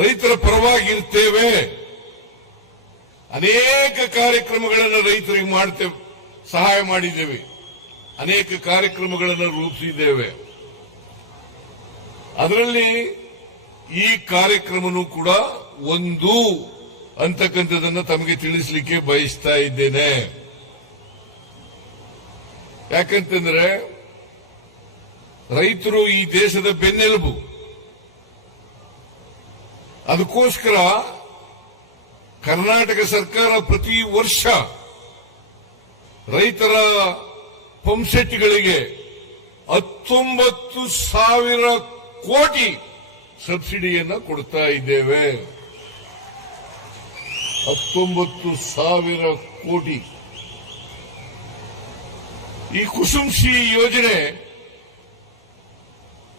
ರೈತರ ಪರವಾಗಿರ್ತೇವೆ. ಅನೇಕ ಕಾರ್ಯಕ್ರಮಗಳನ್ನು ರೈತರಿಗೆ ಮಾಡ್ತೇವೆ, ಸಹಾಯ ಮಾಡಿದ್ದೇವೆ, ಅನೇಕ ಕಾರ್ಯಕ್ರಮಗಳನ್ನು ರೂಪಿಸಿದ್ದೇವೆ. ಅದರಲ್ಲಿ ಈ ಕಾರ್ಯಕ್ರಮನೂ ಕೂಡ ಒಂದು ಅಂತಕ್ಕಂಥದ್ದನ್ನು ತಮಗೆ ತಿಳಿಸಲಿಕ್ಕೆ ಬಯಸ್ತಾ ಇದ್ದೇನೆ. ಯಾಕಂತಂದ್ರೆ ರೈತರು ಈ ದೇಶದ ಬೆನ್ನೆಲುಬು. ಅದಕ್ಕೋಸ್ಕರ ಕರ್ನಾಟಕ ಸರ್ಕಾರ ಪ್ರತಿ ವರ್ಷ ರೈತರ ಪಂಪ್ಸೆಟ್ಗಳಿಗೆ 19,000 ಕೋಟಿ ಸಬ್ಸಿಡಿಯನ್ನು ಕೊಡ್ತಾ ಇದ್ದೇವೆ. 19,000 ಕೋಟಿ. ಈ ಕುಸುಮ್ ಸಿ ಯೋಜನೆ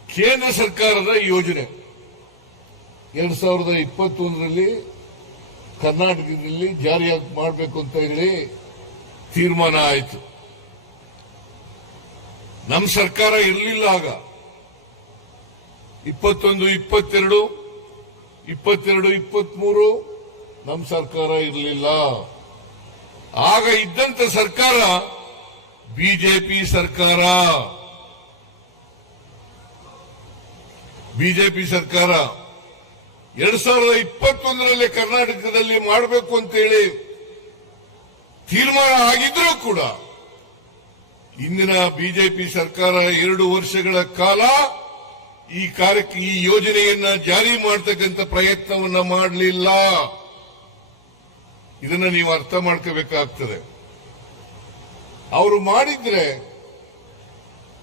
ಕೇಂದ್ರ ಸರ್ಕಾರದ ಯೋಜನೆ. 2021ರಲ್ಲಿ ಕರ್ನಾಟಕದಲ್ಲಿ ಜಾರಿಯಾಗಿ ಮಾಡಬೇಕು ಅಂತ ಹೇಳಿ ತೀರ್ಮಾನ ಆಯಿತು. ನಮ್ಮ ಸರ್ಕಾರ ಇರಲಿಲ್ಲ ಆಗ. 21, 22, 23 ನಮ್ಮ ಸರ್ಕಾರ ಇರಲಿಲ್ಲ. ಆಗ ಇದ್ದಂತ ಸರ್ಕಾರ ಬಿಜೆಪಿ ಸರ್ಕಾರ. ಬಿಜೆಪಿ ಸರ್ಕಾರ 2021ರಲ್ಲಿ ಕರ್ನಾಟಕದಲ್ಲಿ ಮಾಡಬೇಕು ಅಂತೇಳಿ ತೀರ್ಮಾನ ಆಗಿದ್ರೂ ಕೂಡ ಇಂದಿನ ಬಿಜೆಪಿ ಸರ್ಕಾರ 2 ವರ್ಷಗಳ ಕಾಲ ಈ ಯೋಜನೆಯನ್ನ ಜಾರಿ ಮಾಡತಕ್ಕಂಥ ಪ್ರಯತ್ನವನ್ನ ಮಾಡಲಿಲ್ಲ. ಇದನ್ನ ನೀವು ಅರ್ಥ ಮಾಡ್ಕೋಬೇಕಾಗ್ತದೆ. ಅವರು ಮಾಡಿದ್ರೆ,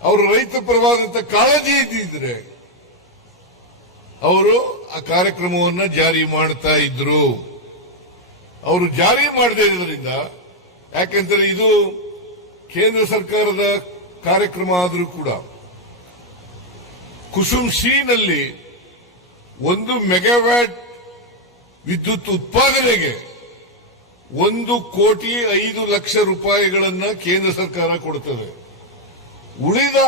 ಅವರು ರೈತ ಪರವಾದಂತ ಕಾಳಜಿ ಇದ್ದಿದ್ರೆ ಅವರು ಆ ಕಾರ್ಯಕ್ರಮವನ್ನ ಜಾರಿ ಮಾಡ್ತಾ ಇದ್ರು. ಅವರು ಜಾರಿ ಮಾಡದೇ ಇರೋದ್ರಿಂದ, ಯಾಕೆಂದ್ರೆ ಇದು ಕೇಂದ್ರ ಸರ್ಕಾರದ ಕಾರ್ಯಕ್ರಮ ಆದರೂ ಕೂಡ ಕುಸುಮ್ ಸಿನಲ್ಲಿ 1 ಮೆಗಾವ್ಯಾಟ್ ವಿದ್ಯುತ್ ಉತ್ಪಾದನೆಗೆ 1,05,00,000 ರೂಪಾಯಿಗಳನ್ನ ಕೇಂದ್ರ ಸರ್ಕಾರ ಕೊಡುತ್ತದೆ. ಉಳಿದ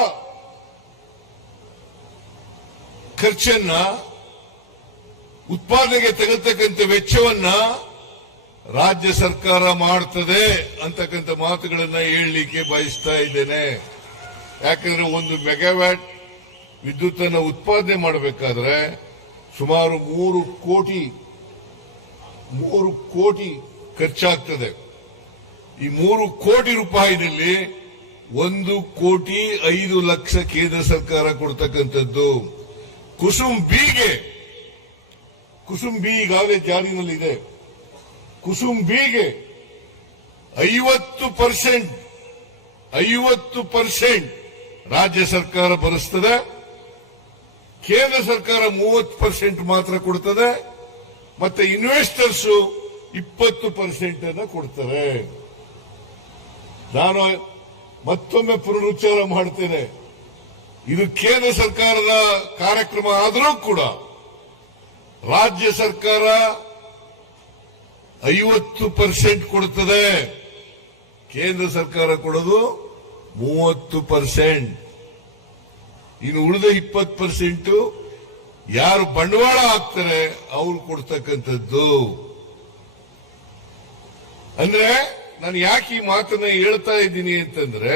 ಖರ್ಚನ್ನ, ಉತ್ಪಾದನೆಗೆ ತೆಗೆದುತಕ್ಕಂಥ ವೆಚ್ಚವನ್ನ ರಾಜ್ಯ ಸರ್ಕಾರ ಮಾಡ್ತದೆ ಅಂತಕ್ಕಂಥ ಮಾತುಗಳನ್ನ ಹೇಳಲಿಕ್ಕೆ ಬಯಸ್ತಾ ಇದ್ದೇನೆ. ಯಾಕಂದ್ರೆ 1 ಮೆಗಾವ್ಯಾಟ್ ವಿದ್ಯುತ್ ಅನ್ನು ಉತ್ಪಾದನೆ ಮಾಡಬೇಕಾದ್ರೆ ಸುಮಾರು 3 ಕೋಟಿ ಖರ್ಚಾಗ್ತದೆ. ಈ 3 ಕೋಟಿ ರೂಪಾಯಿನಲ್ಲಿ 1,05,00,000 ಕೇಂದ್ರ ಸರ್ಕಾರ ಕೊಡ್ತಕ್ಕಂಥದ್ದು. ಕುಸುಮ್ ಬಿ ಈಗಾಗಲೇ ಜಾರಿನಲ್ಲಿದೆ. ಕುಸುಮ್ ಬಿಗೆ 50% ರಾಜ್ಯ ಸರ್ಕಾರ ಭರಿಸ್ತದೆ. ಕೇಂದ್ರ ಸರ್ಕಾರ 30% ಮಾತ್ರ ಕೊಡ್ತದೆ. ಮತ್ತೆ ಇನ್ವೆಸ್ಟರ್ಸ್ 20% ಅನ್ನು ಕೊಡ್ತಾರೆ. ನಾನು ಮತ್ತೊಮ್ಮೆ ಪುನರುಚ್ಚಾರ ಮಾಡ್ತೇನೆ, ಇದು ಕೇಂದ್ರ ಸರ್ಕಾರದ ಕಾರ್ಯಕ್ರಮ ಆದರೂ ಕೂಡ ರಾಜ್ಯ ಸರ್ಕಾರ 50% ಕೊಡುತ್ತದೆ. ಕೇಂದ್ರ ಸರ್ಕಾರ ಕೊಡೋದು 30%. ಇನ್ನು ಉಳಿದ 20% ಯಾರು ಬಂಡವಾಳ ಹಾಕ್ತಾರೆ ಅವ್ರು ಕೊಡ್ತಕ್ಕಂಥದ್ದು. ಅಂದ್ರೆ ನಾನು ಯಾಕೆ ಈ ಮಾತನ್ನ ಹೇಳ್ತಾ ಇದ್ದೀನಿ ಅಂತಂದ್ರೆ,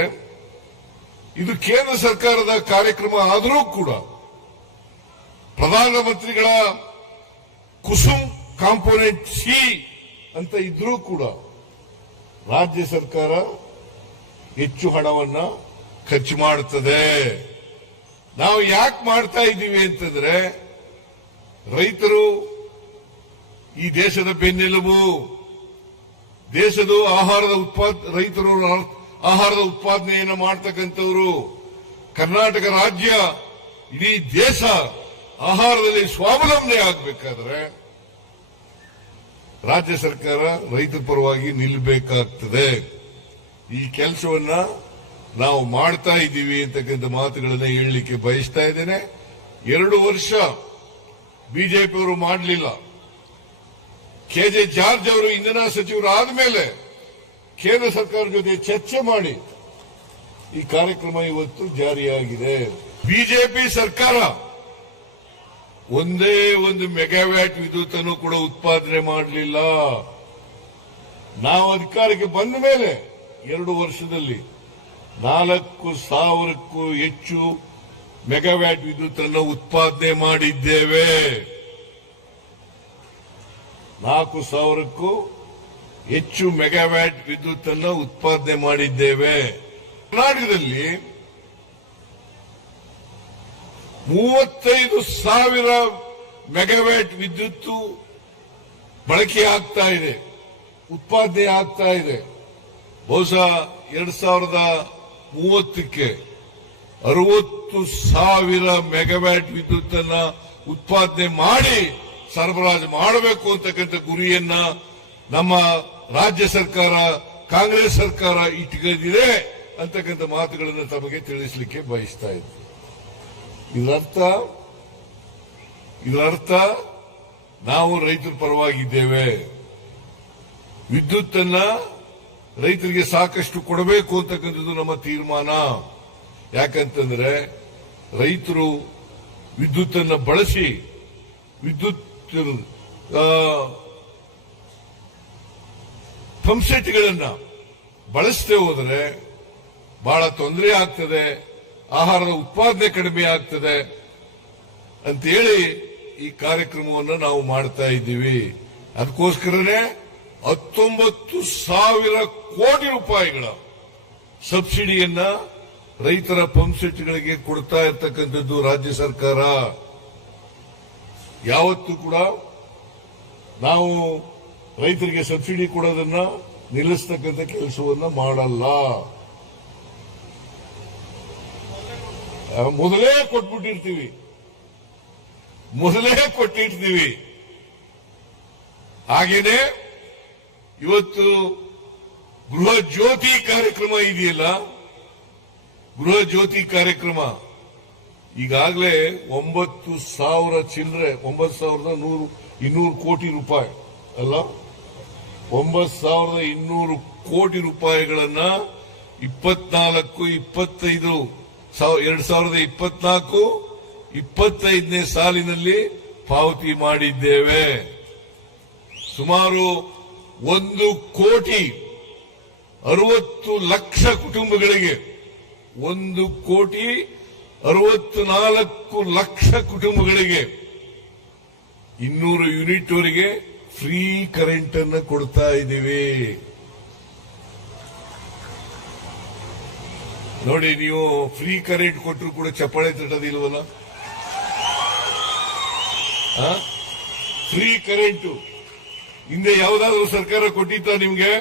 ಇದು ಕೇಂದ್ರ ಸರ್ಕಾರದ ಕಾರ್ಯಕ್ರಮ ಆದರೂ ಕೂಡ ಪ್ರಧಾನಮಂತ್ರಿಗಳ ಕುಸುಮ್ ಕಾಂಪೋನೆಂಟ್ ಸಿ ಅಂತ ಇದ್ರೂ ಕೂಡ ರಾಜ್ಯ ಸರ್ಕಾರ ಹೆಚ್ಚು ಹಣವನ್ನ ಖರ್ಚು ಮಾಡುತ್ತದೆ. ನಾವು ಯಾಕೆ ಮಾಡ್ತಾ ಇದ್ದೀವಿ ಅಂತಂದ್ರೆ, ರೈತರು ಈ ದೇಶದ ಬೆನ್ನೆಲುಬು. ದೇಶದ ರೈತರು ಆಹಾರದ ಉತ್ಪಾದನೆಯನ್ನು ಮಾಡ್ತಕ್ಕಂಥವರು. ಕರ್ನಾಟಕ ರಾಜ್ಯ, ಇಡೀ ದೇಶ ಆಹಾರದಲ್ಲಿ ಸ್ವಾವಲಂಬನೆ ಆಗಬೇಕಾದ್ರೆ ರಾಜ್ಯ ಸರ್ಕಾರ ರೈತರ ಪರವಾಗಿ ನಿಲ್ಲಬೇಕಾಗ್ತದೆ. ಈ ಕೆಲಸವನ್ನ ನಾವು ಮಾಡ್ತಾ ಇದ್ದೀವಿ ಅಂತಕ್ಕಂಥ ಮಾತುಗಳನ್ನ ಹೇಳಲಿಕ್ಕೆ ಬಯಸ್ತಾ ಇದ್ದೇನೆ. 2 ವರ್ಷ ಬಿಜೆಪಿಯವರು ಮಾಡಲಿಲ್ಲ. ಕೆಜೆ ಜಾರ್ಜ್ ಅವರು ಇಂಧನ ಸಚಿವರು ಆದಮೇಲೆ ಕೇಂದ್ರ ಸರ್ಕಾರದ ಜೊತೆ ಚರ್ಚೆ ಮಾಡಿ ಈ ಕಾರ್ಯಕ್ರಮ ಇವತ್ತು ಜಾರಿಯಾಗಿದೆ. ಬಿಜೆಪಿ ಸರ್ಕಾರ ಒಂದೇ ಒಂದು ಮೆಗಾವ್ಯಾಟ್ ವಿದ್ಯುತ್ ಅನ್ನು ಕೂಡ ಉತ್ಪಾದನೆ ಮಾಡಲಿಲ್ಲ. ನಾವು ಅಧಿಕಾರಕ್ಕೆ ಬಂದ ಮೇಲೆ 2 ವರ್ಷದಲ್ಲಿ 4,000ಕ್ಕೂ ಹೆಚ್ಚು ಮೆಗಾವ್ಯಾಟ್ ವಿದ್ಯುತ್ ಅನ್ನು ಉತ್ಪಾದನೆ ಮಾಡಿದ್ದೇವೆ. 4,000ಕ್ಕೂ ಹೆಚ್ಚು ಮೆಗಾವ್ಯಾಟ್ ವಿದ್ಯುತ್ ಅನ್ನು ಉತ್ಪಾದನೆ ಮಾಡಿದ್ದೇವೆ. ಕರ್ನಾಟಕದಲ್ಲಿ 35,000 ಮೆಗಾವ್ಯಾಟ್ ವಿದ್ಯುತ್ ಬಳಕೆ ಆಗ್ತಾ ಇದೆ, ಉತ್ಪಾದನೆ ಆಗ್ತಾ ಇದೆ. ಬಹುಶಃ 2030ಕ್ಕೆ 60,000 ಮೆಗಾವ್ಯಾಟ್ ವಿದ್ಯುತ್ ಅನ್ನ ಉತ್ಪಾದನೆ ಮಾಡಿ ಸರಬರಾಜು ಮಾಡಬೇಕು ಅಂತಕ್ಕಂಥ ಗುರಿಯನ್ನ ನಮ್ಮ ರಾಜ್ಯ ಸರ್ಕಾರ, ಕಾಂಗ್ರೆಸ್ ಸರ್ಕಾರ ಇಟ್ಕೊಂಡಿದೆ ಅಂತಕ್ಕಂಥ ಮಾತುಗಳನ್ನು ತಮಗೆ ತಿಳಿಸಲಿಕ್ಕೆ ಬಯಸ್ತಾ ಇದ್ದೆ. ಇದರರ್ಥ ನಾವು ರೈತರ ಪರವಾಗಿದ್ದೇವೆ. ವಿದ್ಯುತ್ ಅನ್ನ ರೈತರಿಗೆ ಸಾಕಷ್ಟು ಕೊಡಬೇಕು ಅಂತಕ್ಕಂಥದ್ದು ನಮ್ಮ ತೀರ್ಮಾನ. ಯಾಕಂತಂದ್ರೆ ರೈತರು ವಿದ್ಯುತ್ ಅನ್ನು ಬಳಸಿ ವಿದ್ಯುತ್ ಪಂಪ್ಸೆಟ್ಗಳನ್ನ ಬಳಸದೆ ಹೋದರೆ ಬಹಳ ತೊಂದರೆ ಆಗ್ತದೆ, ಆಹಾರದ ಉತ್ಪಾದನೆ ಕಡಿಮೆ ಆಗ್ತದೆ ಅಂತೇಳಿ ಈ ಕಾರ್ಯಕ್ರಮವನ್ನು ನಾವು ಮಾಡ್ತಾ ಇದ್ದೀವಿ. ಅದಕ್ಕೋಸ್ಕರನೇ 19,000 ಕೋಟಿ ರೂಪಾಯಿಗಳ ಸಬ್ಸಿಡಿಯನ್ನ ರೈತರ ಪಂಪ್ಸೆಟ್ಗಳಿಗೆ ಕೊಡ್ತಾ ಇರ್ತಕ್ಕಂಥದ್ದು ರಾಜ್ಯ ಸರ್ಕಾರ. ಯಾವತ್ತೂ ಕೂಡ ನಾವು ರೈತರಿಗೆ ಸಬ್ಸಿಡಿ ಕೊಡೋದನ್ನ ನಿಲ್ಲಿಸ್ತಕ್ಕಂಥ ಕೆಲಸವನ್ನ ಮಾಡಲ್ಲ. ಮೊದಲೇ ಕೊಟ್ಟಿರ್ತೀವಿ. ಹಾಗೇನೆ ಇವತ್ತು ಗೃಹ ಜ್ಯೋತಿ ಕಾರ್ಯಕ್ರಮ ಇದೆಯಲ್ಲ, ಗೃಹ ಜ್ಯೋತಿ ಕಾರ್ಯಕ್ರಮ ಈಗಾಗಲೇ 9,200 ಕೋಟಿ ರೂಪಾಯಿ ಅಲ್ಲ, 9,200 ಕೋಟಿ ರೂಪಾಯಿಗಳನ್ನ 2024-25ನೇ ಸಾಲಿನಲ್ಲಿ ಪಾವತಿ ಮಾಡಿದ್ದೇವೆ. ಸುಮಾರು 1,60,00,000 ಕುಟುಂಬಗಳಿಗೆ 1,64,00,000 ಕುಟುಂಬಗಳಿಗೆ 200 ಯೂನಿಟ್ ವರೆಗೆ ಫ್ರೀ ಕರೆಂಟ್ ಅನ್ನು ಕೊಡ್ತಾ ಇದ್ದೀವಿ. ನೋಡಿ, ನೀವು ಫ್ರೀ ಕರೆಂಟ್ ಕೊಟ್ಟರು ಕೂಡ ಚಪ್ಪಾಳೆ ತಟ್ಟೋದಿಲ್ವಲ್ಲ. ಫ್ರೀ ಕರೆಂಟ್ ಹಿಂದೆ ಯಾವುದಾದ್ರೂ ಸರ್ಕಾರ ಕೊಟ್ಟಿತ್ತ ನಿಮ್ಗೆ?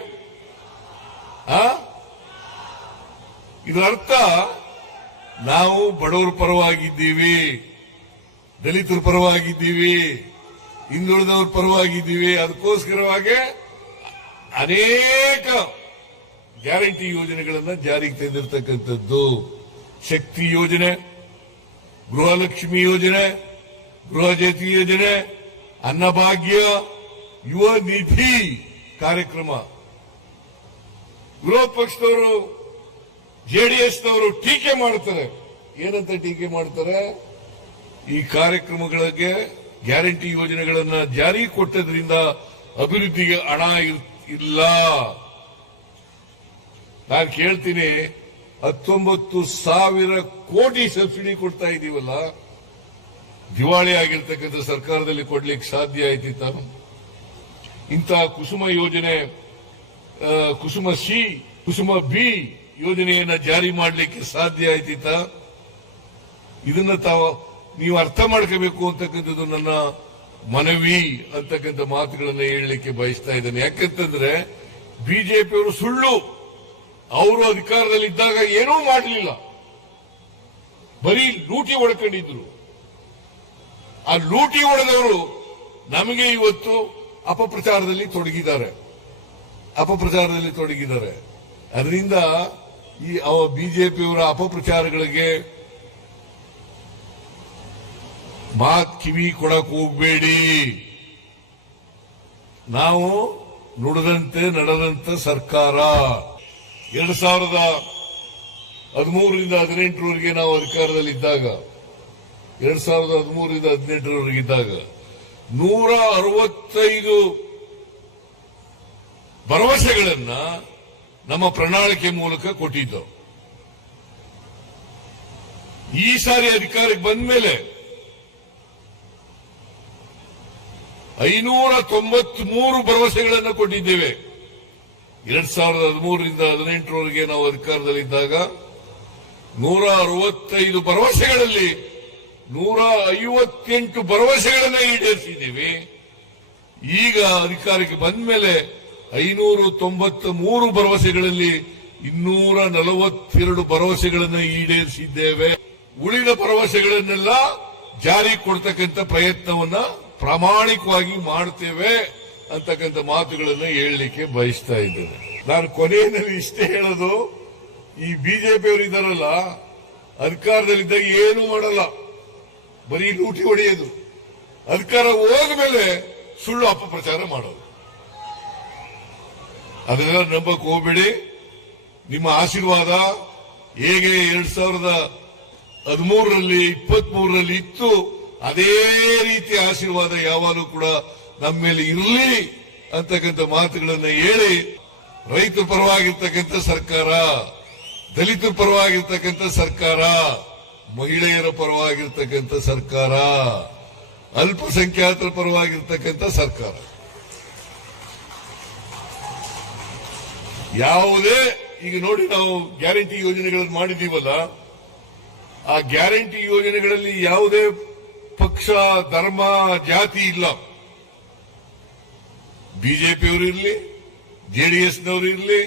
ಇದರ ಅರ್ಥ ನಾವು ಬಡವರ ಪರವಾಗಿದ್ದೀವಿ, ದಲಿತರ ಪರವಾಗಿದ್ದೀವಿ, ಹಿಂದುಳಿದವರ ಪರವಾಗಿದ್ದೀವಿ. ಅದಕ್ಕೋಸ್ಕರವಾಗಿ ಅನೇಕ ಗ್ಯಾರಂಟಿ ಯೋಜನೆಗಳನ್ನು ಜಾರಿಗೆ ತಂದಿರತಕ್ಕಂಥದ್ದು. ಶಕ್ತಿ ಯೋಜನೆ, ಗೃಹಲಕ್ಷ್ಮಿ ಯೋಜನೆ, ಗೃಹ ಜ್ಯೋತಿ ಯೋಜನೆ, ಅನ್ನಭಾಗ್ಯ, ಯುವ ನಿಧಿ ಕಾರ್ಯಕ್ರಮ. ವಿರೋಧ ಪಕ್ಷದವರು, ಜೆಡಿಎಸ್ನವರು ಟೀಕೆ ಮಾಡ್ತಾರೆ. ಏನಂತ ಟೀಕೆ ಮಾಡ್ತಾರೆ? ಈ ಕಾರ್ಯಕ್ರಮಗಳಿಗೆ ಗ್ಯಾರಂಟಿ ಯೋಜನೆಗಳನ್ನು ಜಾರಿ ಕೊಟ್ಟದ್ರಿಂದ ಅಭಿವೃದ್ಧಿಗೆ ಹಣ ಇಲ್ಲ. ನಾನು ಕೇಳ್ತೀನಿ, 19,000 ಕೋಟಿ ಸಬ್ಸಿಡಿ ಕೊಡ್ತಾ ಇದೀವಲ್ಲ, ದಿವಾಳಿ ಆಗಿರ್ತಕ್ಕಂಥ ಸರ್ಕಾರದಲ್ಲಿ ಕೊಡ್ಲಿಕ್ಕೆ ಸಾಧ್ಯ ಆಯ್ತಿತ್ತ? ಇಂಥ ಕುಸುಮ ಯೋಜನೆ, ಕುಸುಮ ಸಿ, ಕುಸುಮ ಬಿ ಯೋಜನೆಯನ್ನ ಜಾರಿ ಮಾಡಲಿಕ್ಕೆ ಸಾಧ್ಯ ಆಯ್ತಿತ್ತ? ಇದನ್ನ ನೀವು ಅರ್ಥ ಮಾಡ್ಕೋಬೇಕು ಅಂತಕ್ಕಂಥದ್ದು ನನ್ನ ಮನವಿ ಅಂತಕ್ಕಂಥ ಮಾತುಗಳನ್ನು ಹೇಳಲಿಕ್ಕೆ ಬಯಸ್ತಾ ಇದ್ದೇನೆ. ಯಾಕಂತಂದ್ರೆ ಬಿಜೆಪಿಯವರು ಸುಳ್ಳು. ಅವರು ಅಧಿಕಾರದಲ್ಲಿದ್ದಾಗ ಏನೂ ಮಾಡಲಿಲ್ಲ, ಬರೀ ಲೂಟಿ ಹೊಡ್ಕೊಂಡಿದ್ರು. ಆ ಲೂಟಿ ಹೊಡೆದವರು ನಮಗೆ ಇವತ್ತು ಅಪಪ್ರಚಾರದಲ್ಲಿ ತೊಡಗಿದ್ದಾರೆ. ಅದರಿಂದ ಈ ಬಿಜೆಪಿಯವರ ಅಪಪ್ರಚಾರಗಳಿಗೆ ಕಿವಿ ಕೊಡಕ್ ಹೋಗಬೇಡಿ. ನಾವು ನುಡಿದಂತೆ ನಡೆದಂತ ಸರ್ಕಾರ. 2013ರಿಂದ 2018ರವರೆಗೆ ನಾವು ಅಧಿಕಾರದಲ್ಲಿದ್ದಾಗ 2013ರಿಂದ 2018ರವರೆಗಿದ್ದಾಗ 165 ಭರವಸೆಗಳನ್ನ ನಮ್ಮ ಪ್ರಣಾಳಿಕೆ ಮೂಲಕ ಕೊಟ್ಟಿದ್ದವು. ಈ ಸಾರಿ ಅಧಿಕಾರಕ್ಕೆ ಬಂದ ಮೇಲೆ 593 ಭರವಸೆಗಳನ್ನು ಕೊಟ್ಟಿದ್ದೇವೆ. 2013ರಿಂದ 2018ರವರೆಗೆ ನಾವು ಅಧಿಕಾರದಲ್ಲಿದ್ದಾಗ 165 ಭರವಸೆಗಳಲ್ಲಿ 158 ಭರವಸೆಗಳನ್ನ ಈಡೇರಿಸಿದ್ದೀವಿ. ಈಗ ಅಧಿಕಾರಕ್ಕೆ ಬಂದ ಮೇಲೆ 593 ಭರವಸೆಗಳಲ್ಲಿ 242 ಭರವಸೆಗಳನ್ನು ಈಡೇರಿಸಿದ್ದೇವೆ. ಉಳಿದ ಭರವಸೆಗಳನ್ನೆಲ್ಲ ಜಾರಿ ಕೊಡ್ತಕ್ಕಂಥ ಪ್ರಯತ್ನವನ್ನ ಪ್ರಾಮಾಣಿಕವಾಗಿ ಮಾಡ್ತೇವೆ ಅಂತಕ್ಕಂಥ ಮಾತುಗಳನ್ನು ಹೇಳಲಿಕ್ಕೆ ಬಯಸ್ತಾ ಇದ್ದೇನೆ. ನಾನು ಕೊನೆಯಲ್ಲಿ ಇಷ್ಟೇ ಹೇಳೋದು, ಈ ಬಿಜೆಪಿಯವರು ಇದ್ದಾರಲ್ಲ, ಅಧಿಕಾರದಲ್ಲಿದ್ದಾಗ ಏನು ಮಾಡಲ್ಲ, ಬರೀ ಲೂಟಿ ಹೊಡೆಯೋದು, ಅಧಿಕಾರ ಹೋದ ಮೇಲೆ ಸುಳ್ಳು ಅಪಪ್ರಚಾರ ಮಾಡೋದು. ಅದನ್ನೆಲ್ಲ ನಂಬಕ್ ಹೋಗ್ಬೇಡಿ. ನಿಮ್ಮ ಆಶೀರ್ವಾದ ಹೇಗೆ 2013ರಲ್ಲಿ 23ರಲ್ಲಿ ಇತ್ತು, ಅದೇ ರೀತಿ ಆಶೀರ್ವಾದ ಯಾವಾಗಲೂ ಕೂಡ ನಮ್ಮ ಮೇಲೆ ಇರಲಿ ಅಂತಕ್ಕಂಥ ಮಾತುಗಳನ್ನು ಹೇಳಿ, ರೈತರ ಪರವಾಗಿರ್ತಕ್ಕಂಥ ಸರ್ಕಾರ, ದಲಿತರ ಪರವಾಗಿರ್ತಕ್ಕಂಥ ಸರ್ಕಾರ, ಮಹಿಳೆಯರ ಪರವಾಗಿರ್ತಕ್ಕಂಥ ಸರ್ಕಾರ, ಅಲ್ಪಸಂಖ್ಯಾತರ ಪರವಾಗಿರ್ತಕ್ಕಂಥ ಸರ್ಕಾರ. ಯಾವುದೇ ಈಗ ನೋಡಿ, ನಾವು ಗ್ಯಾರಂಟಿ ಯೋಜನೆಗಳನ್ನು ಮಾಡಿದೀವಲ್ಲ, ಆ ಗ್ಯಾರಂಟಿ ಯೋಜನೆಗಳಲ್ಲಿ ಯಾವುದೇ ಪಕ್ಷ, ಧರ್ಮ, ಜಾತಿ ಇಲ್ಲ. ಬಿಜೆಪಿಯವರು ಇರಲಿ, ಜೆಡಿಎಸ್ನವರು ಇರಲಿ,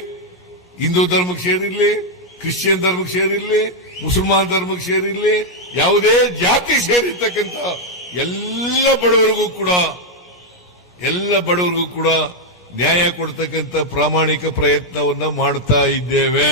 ಹಿಂದೂ ಧರ್ಮಕ್ಕೆ ಸೇರಿರಲಿ, ಕ್ರಿಶ್ಚಿಯನ್ ಧರ್ಮಕ್ಕೆ ಸೇರಿರಲಿ, ಮುಸಲ್ಮಾನ್ ಧರ್ಮಕ್ಕೆ ಸೇರಿರಲಿ, ಯಾವುದೇ ಜಾತಿ ಸೇರಿರ್ತಕ್ಕಂಥ ಎಲ್ಲ ಬಡವರಿಗೂ ಕೂಡ ನ್ಯಾಯ ಕೊಡ್ತಕ್ಕಂಥ ಪ್ರಾಮಾಣಿಕ ಪ್ರಯತ್ನವನ್ನ ಮಾಡ್ತಾ ಇದ್ದೇವೆ.